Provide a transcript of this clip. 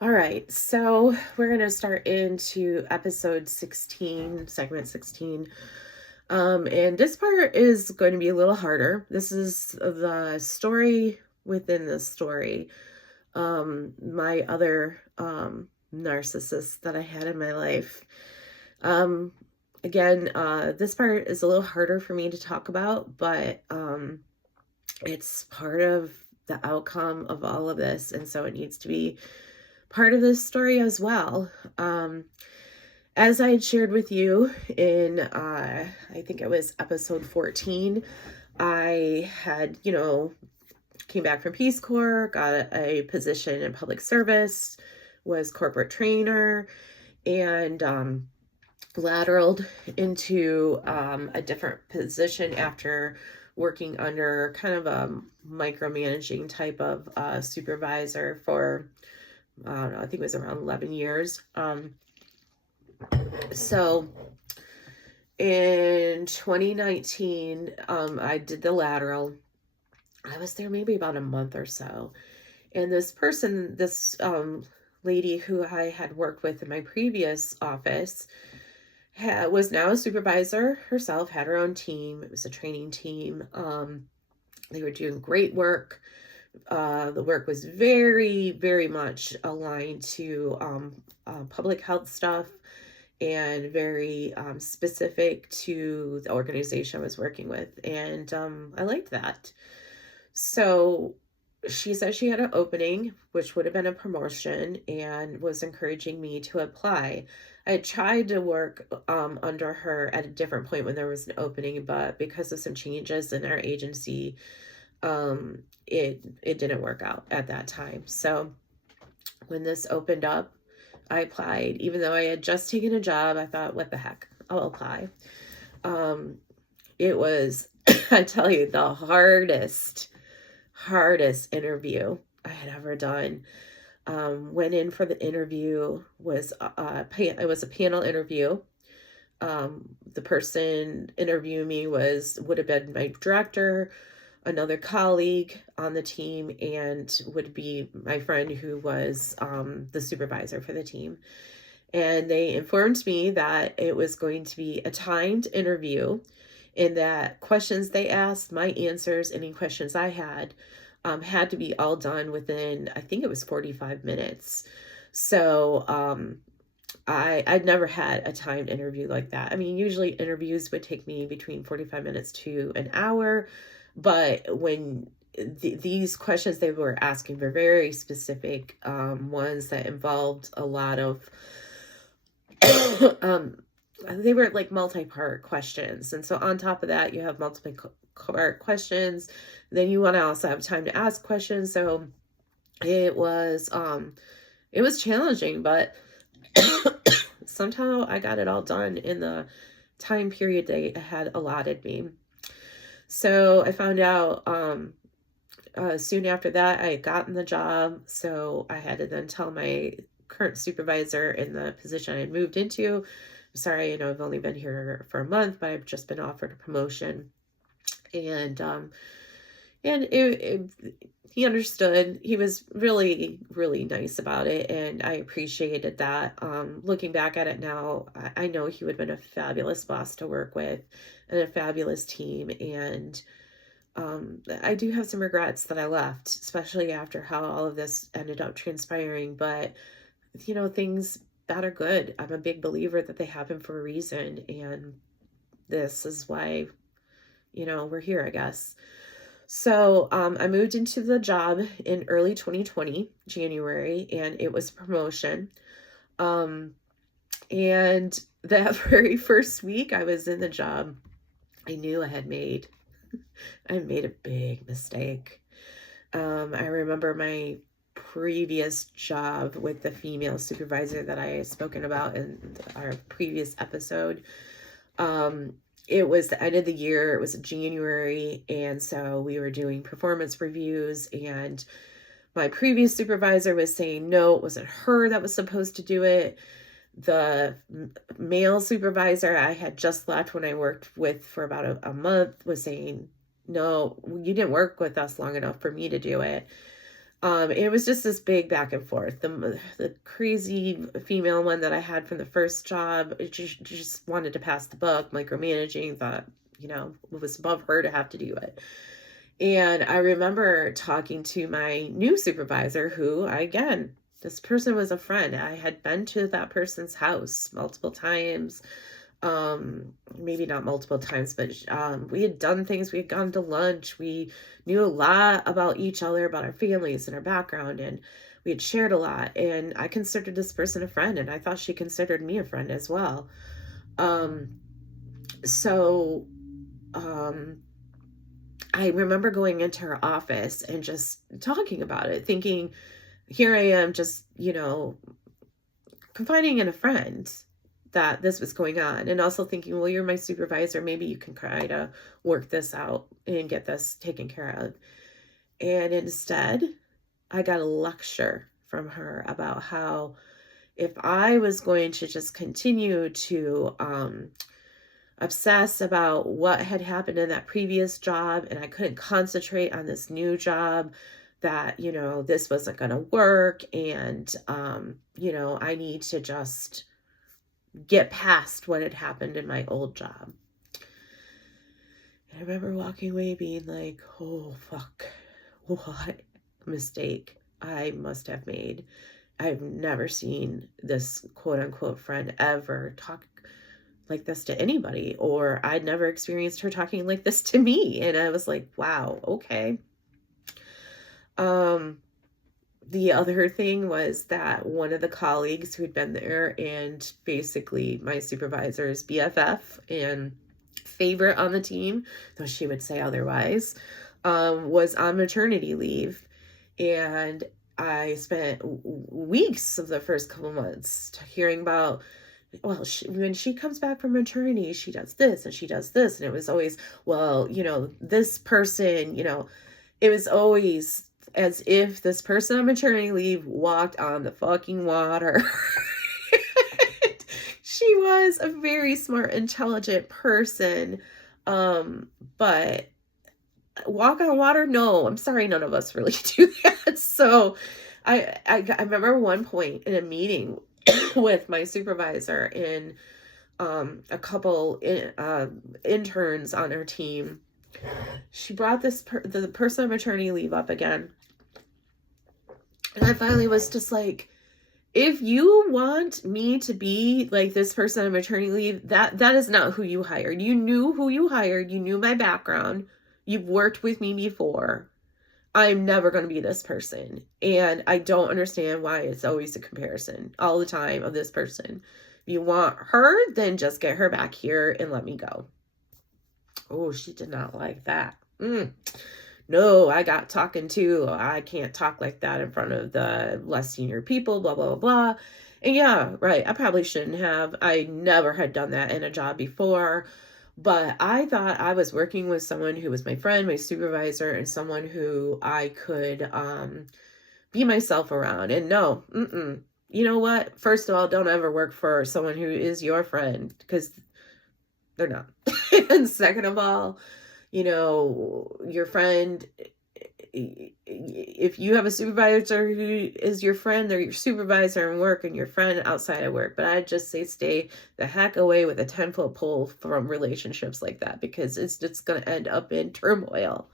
All right, so we're going to start into episode 16, segment 16. And this part is going to be a little harder. This is the story within the story. My other narcissist that I had in my life. Um, Again, this part is a little harder for me to talk about, but it's part of the outcome of all of this. And so it needs to be part of this story as well. As I had shared with you in, I think it was episode 14, I had, came back from Peace Corps, got a position in public service, was corporate trainer, and lateraled into a different position after working under kind of a micromanaging type of supervisor for I don't know, I think it was around 11 years. So in 2019, I did the lateral. I was there maybe about a month or so. And this lady who I had worked with in my previous office, was now a supervisor herself, had her own team. It was a training team. They were doing great work. The work was very, very much aligned to public health stuff and very specific to the organization I was working with. And I liked that. So she said she had an opening, which would have been a promotion, and was encouraging me to apply. I tried to work under her at a different point when there was an opening, but because of some changes in our agency, it didn't work out at that time. So when this opened up, I applied. Even though I had just taken a job, I thought, what the heck, I'll apply. It was, I tell you, the hardest interview I had ever done. Went in for the interview, it was a panel interview. The person interviewing me would have been my director, another colleague on the team, and would be my friend who was the supervisor for the team. And they informed me that it was going to be a timed interview, and that questions they asked, my answers, any questions I had to be all done within, I think it was 45 minutes. So I'd never had a timed interview like that. I mean, usually interviews would take me between 45 minutes to an hour, but when these questions they were asking were very specific, ones that involved a lot of they were like multi-part questions. And so on top of that, you have multiple part questions. Then you want to also have time to ask questions. So it was challenging, but somehow I got it all done in the time period they had allotted me. So I found out soon after that I had gotten the job. So I had to then tell my current supervisor in the position I had moved into, sorry, I've only been here for a month, but I've just been offered a promotion. And he understood. He was really, really nice about it, and I appreciated that. Looking back at it now, I know he would have been a fabulous boss to work with and a fabulous team. And I do have some regrets that I left, especially after how all of this ended up transpiring. But, things bad are good. I'm a big believer that they happen for a reason. And this is why, we're here, I guess. So I moved into the job in early 2020, January, and it was a promotion. And that very first week I was in the job, I knew I made a big mistake. I remember my previous job with the female supervisor that I had spoken about in our previous episode. It was the end of the year. It was January. And so we were doing performance reviews, and my previous supervisor was saying, no, it wasn't her that was supposed to do it. The male supervisor I had just left when I worked with for about a month was saying, no, you didn't work with us long enough for me to do it. It was just this big back and forth. The crazy female one that I had from the first job, it just wanted to pass the buck, micromanaging, thought, it was above her to have to do it. And I remember talking to my new supervisor who, again, this person was a friend. I had been to that person's house multiple times. Maybe not multiple times, but we had done things. We had gone to lunch. We knew a lot about each other, about our families and our background, and we had shared a lot. And I considered this person a friend, and I thought she considered me a friend as well. So I remember going into her office and just talking about it, thinking, here I am just, confiding in a friend that this was going on, and also thinking, well, you're my supervisor, maybe you can try to work this out and get this taken care of. And instead, I got a lecture from her about how if I was going to just continue to obsess about what had happened in that previous job, and I couldn't concentrate on this new job, that, this wasn't going to work, and, I need to just get past what had happened in my old job. And I remember walking away being like, oh, fuck, what mistake I must have made. I've never seen this quote unquote friend ever talk like this to anybody, or I'd never experienced her talking like this to me. And I was like, wow, okay. The other thing was that one of the colleagues who had been there, and basically my supervisor's BFF and favorite on the team, though she would say otherwise, was on maternity leave. And I spent weeks of the first couple months hearing about, well, when she comes back from maternity, she does this and she does this. And it was always, well, this person, it was always as if this person on maternity leave walked on the fucking water. She was a very smart, intelligent person. But walk on water? No, I'm sorry, none of us really do that. So I remember one point in a meeting with my supervisor and a couple interns on her team. She brought the person on maternity leave up again. And I finally was just like, if you want me to be like this person on maternity leave, that is not who you hired. You knew who you hired. You knew my background. You've worked with me before. I'm never going to be this person. And I don't understand why it's always a comparison all the time of this person. If you want her, then just get her back here and let me go. Oh, she did not like that. No, I got talking to. I can't talk like that in front of the less senior people, blah, blah, blah, blah. And yeah, right, I probably shouldn't have. I never had done that in a job before. But I thought I was working with someone who was my friend, my supervisor, and someone who I could be myself around. And no, you know what? First of all, don't ever work for someone who is your friend, because they're not. And second of all, your friend, if you have a supervisor who is your friend, they're your supervisor in work and your friend outside of work. But I'd just say stay the heck away with a 10-foot pole from relationships like that, because it's going to end up in turmoil.